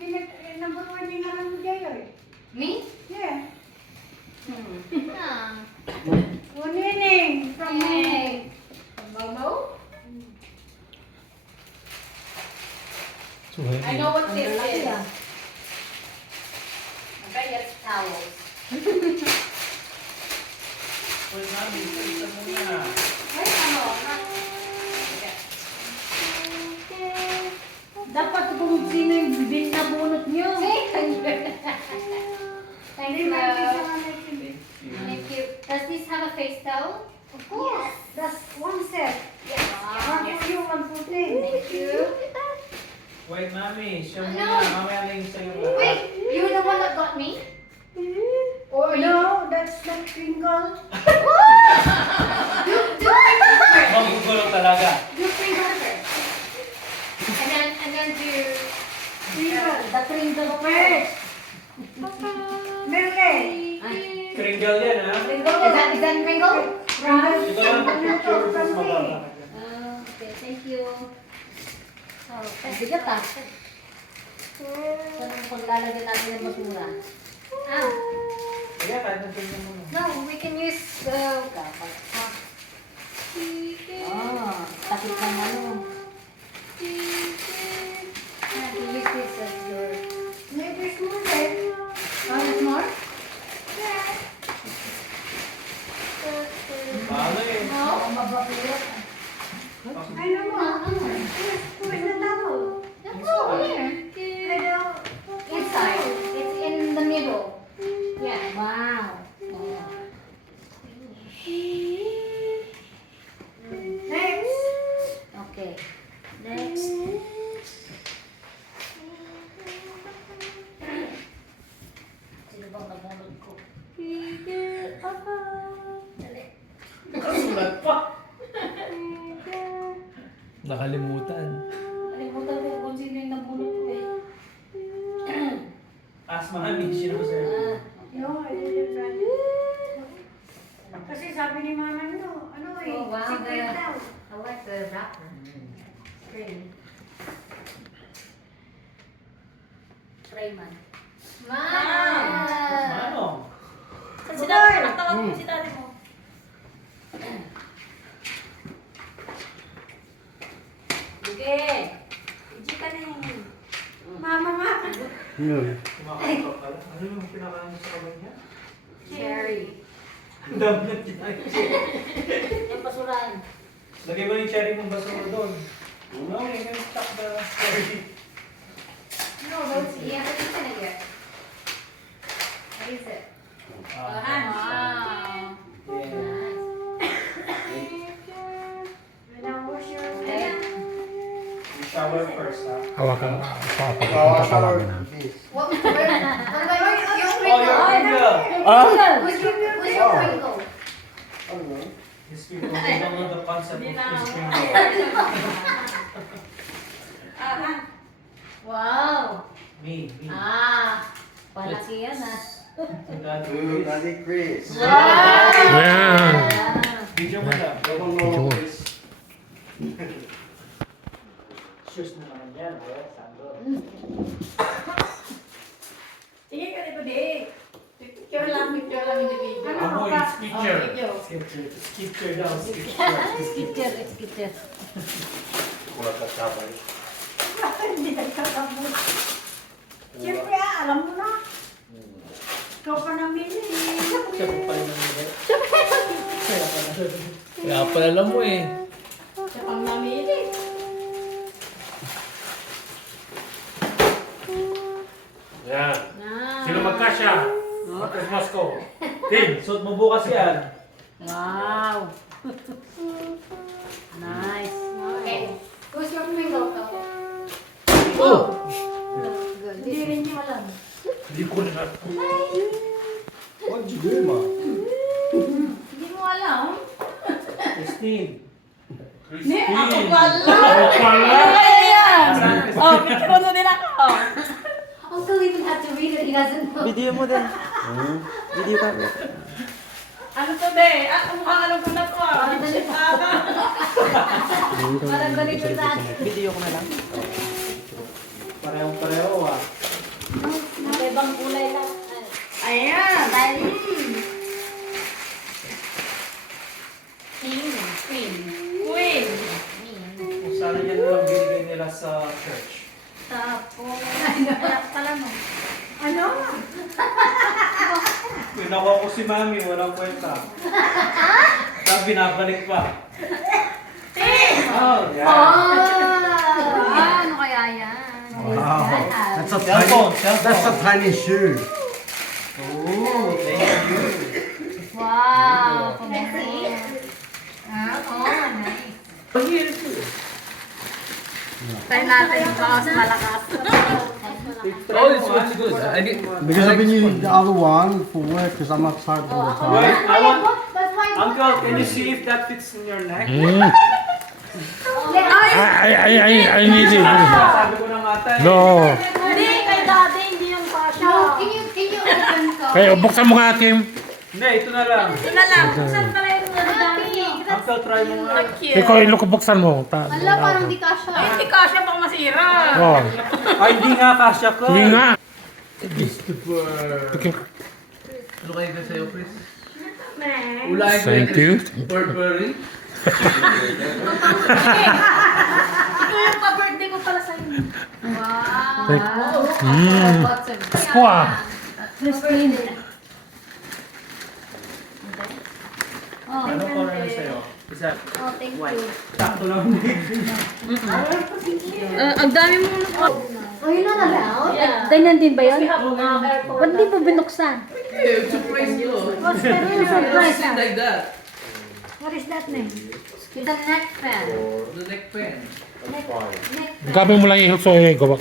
Number one din naman mo dyan eh. Me? Yeah. Ah. Unining from me. Momo? Suhay. I know what this Ang lalaki is. ah. I bet it's towels. Uy, mami, isa muna. Ay, ano? Dapat kung sino yung binabunot nyo. Thanks, Hindi ba love. sa kanila? Thank you. Does this have a face towel? Of course. That's one set. Yes. One for you, one for them. Thank you. Wait, mami, siya Ano? muna. Mamaya na yung sa'yo lahat. Wait, you're the one that got me? Or you? No, that's not Pringle. Do finger first. Magugulo talaga. Do finger first. And then do. Pringle. The Pringle first. Merle. Kringle yan, ha? Is that Pringle? Pringle. Ito lang ang picture mas mababa. Okay, thank you. Oh, bigat ah. Saan ang paglalagyan natin ng basura? Ah. Kaya, kahit na tingnan mo. No, we can use the. Takip ng ano. Yeah, we use this as your. Maybe it's more there. Oh, there's more? Paano eh? No. Mababulot. Ano mo? Where's the towel? That's all here. Hello. Inside. It's in the middle. Yeah. Wow. Next. Okay. Next. Sino bang nabunod ko? Dali. Kasulat pa. Nakalimutan. Kalimutan ko kung sino yung nabunod ko eh. Ask mami, sino mo sa'yo? No, I didn't try. Kasi sabi ni mama nyo, ano eh, Oh, wow, secret the- daw. I like the wrapper. Pretty. Rayman. Ano? Si daddy, nakatawag mo si daddy mo. Sige. Iji ka na yun. Mama nga. Kumakain ka pala. Ano yung pinakain sa kamay niya? Cherry. Ang dami na kinain. Yung basuran. Lagay mo yung cherry mong basura doon. No, you can stop the cherry. No, those, you haven't eaten it yet. What is it? Ah, Wow. yeah. Now, wash your Okay. You shower first, ha? Hawakan mo. Papapunta sa labi na. What about your Oh, your finger! Ah! Who's your Pringle? These people, they don't know the concept of this finger. Wow. Me. Palaki yan ah. Daddy Chris. Yan. Video mo na. Video mo. Shoes na naman yan. Wala, sando. Sige ka dito di. Picture lang individual. Amo, it's picture. video. Skipture daw, skipture. Skitcher. Wala ka sabay. Hindi nagkakabot. Siyempre, alam mo na. Ikaw pa namili. Siya po pala nangyari. Kaya pala. Kaya pala alam mo eh. Siya pang namili. Yan. Ah. Sino magkasya? Marcos Moscow. Tim, suot mo bukas yan. Wow. Nice. Okay. Who's your Pringle though? Oh! Hindi rin niyo alam. Hindi ko na. What'd you do, Ma? Hindi mo alam. Christine. Ni, ako Christine. pala. Ako pala. Ayan. Asan? Oh, picture mo din ako. Oh, he'll even have to read it. He doesn't know. Video mo din. Video ka. Ano to be? Mukhang alam ko na to ah. Parang ganito sa Video ko na lang. Parehong-pareho ah. Kaya pala mo. Ano? Pinako ko si Mami, walang kwenta. Tapos binabalik pa. Oh, yeah. Ano kaya yan? Wow. That's a Cellphone, tiny, cellphone. that's a tiny shoe. Oh, thank you. Wow! Kumesi. Nice. Try natin baka mas malakas. Oh, it's good, it's good. I need... Because I've been using the other one for work because I'm outside all the time. Wait, I want... Uncle, can you see if that fits in your neck? Mm. I need it. Sabi ko na nga tayo. No. Hindi, kay daddy, hindi yung kasha. Can you open to? Kaya buksan mo nga, Kim. Hindi, ito na lang. Ito na lang, saan pala yung daddy? Uncle, try mo nga. Ikaw, ilok buksan mo. Hala, parang di kasha. Hindi kasha, baka masira. Oh. Ay, hindi nga kasya ko. Sige nga. Ano kayo ka sa'yo, Chris? Man. Ulayin ko Thank you. Burberry? Ito yung pa-birthday ko pala sa'yo. Wow. Mm. Wow. Christine. Oh, Ano ko rin sa'yo? Isa. oh, thank you. Sakto lang. Ang dami mo na. Ayun na lang. Ganyan din ba yun? airport. Ba't di mo binuksan? Okay, surprise nyo. What's that? Yung surprise Something like that. What is that name? It's a neck fan. The neck pen. Neck. Gabi mo lang yung hilso yung gawa.